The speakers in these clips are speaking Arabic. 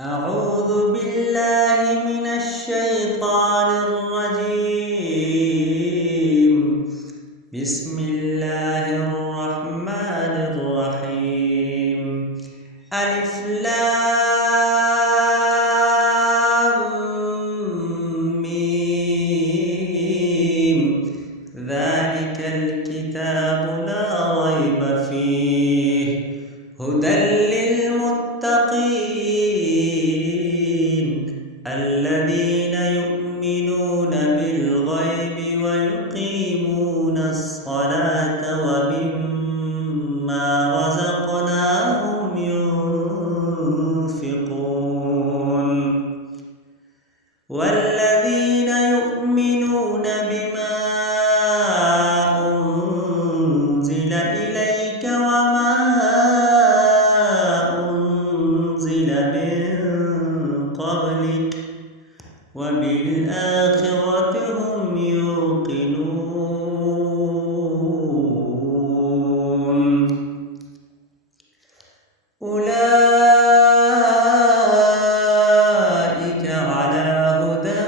أعوذ بالله من الشيطان الرجيم. بسم الله الرحمن الرحيم. ألف لام ميم. ذلك الكتاب لا ريب فيه هدى للمتقين الذين يؤمنون بالغيب ويقيمون الصلاة ومما رزقناهم ينفقون والذين يؤمنون بما أنزل إليك وما أنزل من قبلك وبالآخرة هم يوقنون أولئك على هدى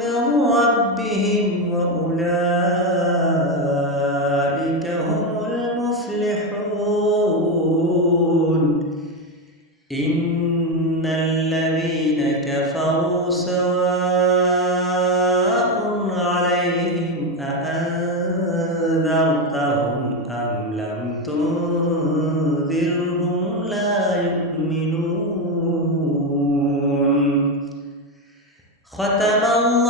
من ربهم وأولئك هم المفلحون إن الذين كفروا سواء عليهم أأنذرتهم أم لم تنذرهم لا يؤمنون ختم الله